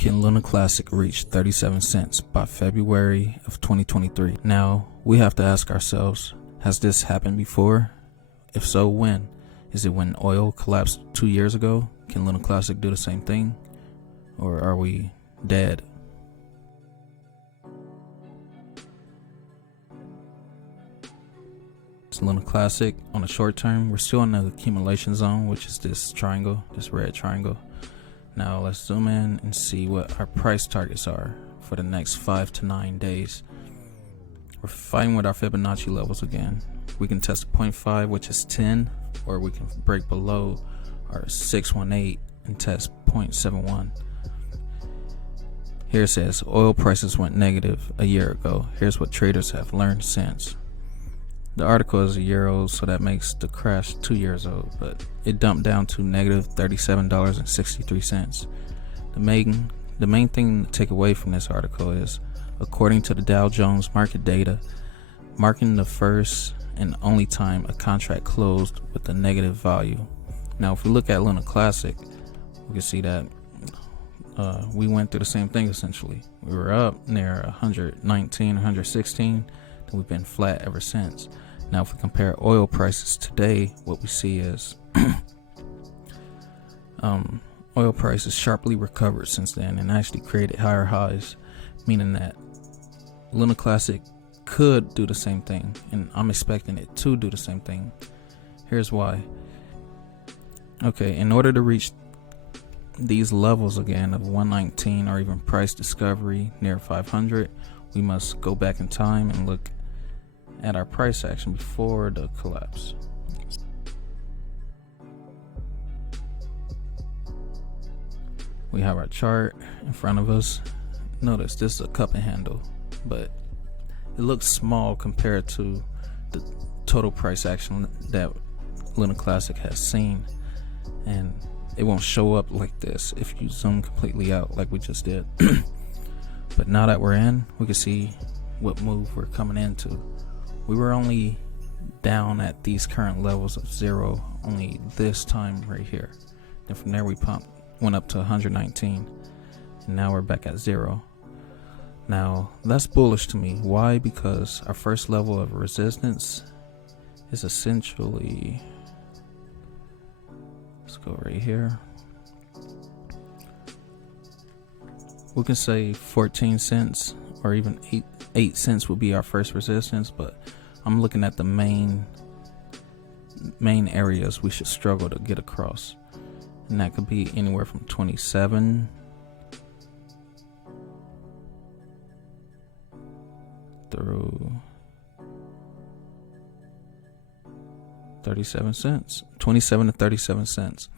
Can Luna Classic reach 37 cents by February of 2023? Now, we have to ask ourselves, has this happened before? If so, when? Is it when oil collapsed 2 years ago? Can Luna Classic do the same thing? Or are we dead? It's Luna Classic. On the short term, we're still in the accumulation zone, which is this triangle, this red triangle. Now let's zoom in and see what our price targets are for the next 5 to 9 days. We're fighting with our Fibonacci levels again. We can test 0.5, which is 10, or we can break below our 618 and test 0.71. Here it says oil prices went negative a year ago. Here's what traders have learned since. The article is a year old, so that makes the crash 2 years old, but it dumped down to negative $37.63. The main thing to take away from this article is, according to the Dow Jones market data, marking the first and only time a contract closed with a negative value. Now, if we look at Luna Classic, we can see that we went through the same thing essentially. We were up near 119, 116. We've been flat ever since. Now, if we compare oil prices today, what we see is oil prices sharply recovered since then and actually created higher highs, meaning that Luna Classic could do the same thing, and I'm expecting it to do the same thing. Here's why. Okay, in order to reach these levels again of 119 or even price discovery near 500, we must go back in time and look at our price action before the collapse. We have our chart in front of us. Notice this is a cup and handle, but it looks small compared to the total price action that Luna Classic has seen, and it won't show up like this if you zoom completely out like we just did. But now that we're in, we can see what move we're coming into. We were only down at these current levels of 0 only this time right here. Then from there we went up to 119, and now we're back at 0. Now that's bullish to me. Why? Because our first level of resistance is essentially, let's go right here. We can say 14 cents or even 8 cents would be our first resistance, but I'm looking at the main areas we should struggle to get across, and that could be anywhere from 27 through 37 cents, 27 to 37 cents.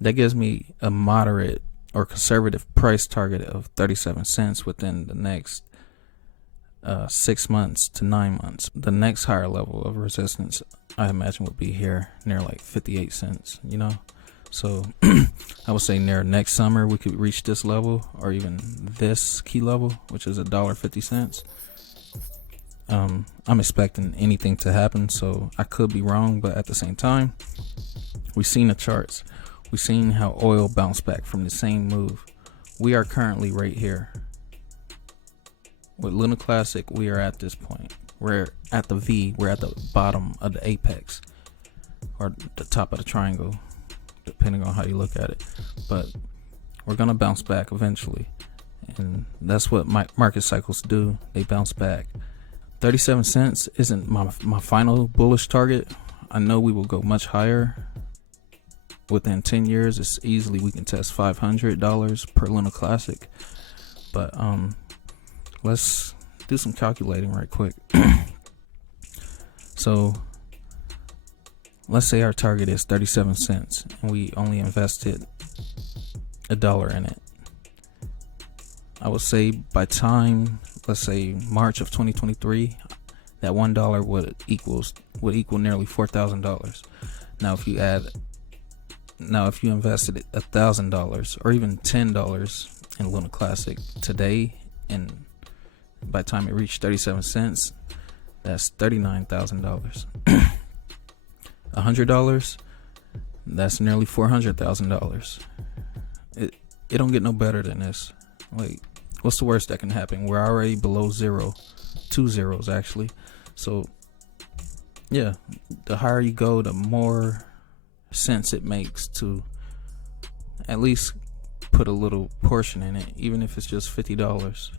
That gives me a moderate or conservative price target of 37 cents within the next 6 months to 9 months. The next higher level of resistance, I imagine, would be here near like 58 cents, you know? So I would say near next summer we could reach this level, or even this key level, which is $1.50. I'm expecting anything to happen, so I could be wrong, but at the same time, we've seen the charts. We've seen how oil bounced back from the same move. We are currently right here. With Luna Classic, we are at this point. We're at the V. We're at the bottom of the apex, or the top of the triangle, depending on how you look at it. But we're gonna bounce back eventually, and that's what market cycles do. They bounce back. 37 cents isn't my final bullish target. I know we will go much higher. Within 10 years, it's easily we can test $500 per Luna Classic. But let's do some calculating right quick. So let's say our target is 37 cents and we only invested $1 in it. I would say by time, let's say March of 2023, that $1 would equal nearly $4,000. Now if you invested $1,000 or even $10 in Luna Classic today, and by the time it reached 37 cents, that's $39,000. $100, that's nearly $400,000. It don't get no better than this. Like, what's the worst that can happen? We're already below zero, 2 zeros actually. So yeah, the higher you go, the more sense it makes to at least put a little portion in it, even if it's just $50.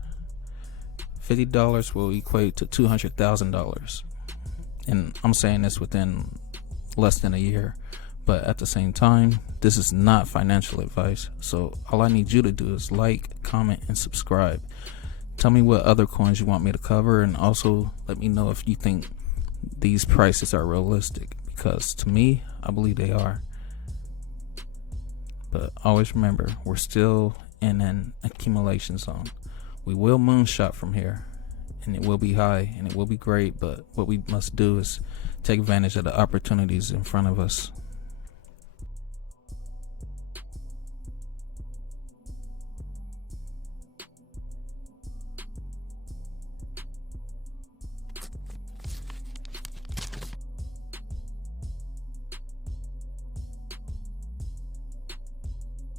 $50 will equate to $200,000, and I'm saying this within less than a year. But at the same time, this is not financial advice. So all I need you to do is like, comment, and subscribe. Tell me what other coins you want me to cover, and also let me know if you think these prices are realistic, because to me, I believe they are. But always remember, we're still in an accumulation zone. We will moonshot from here, and it will be high, and it will be great, but what we must do is take advantage of the opportunities in front of us.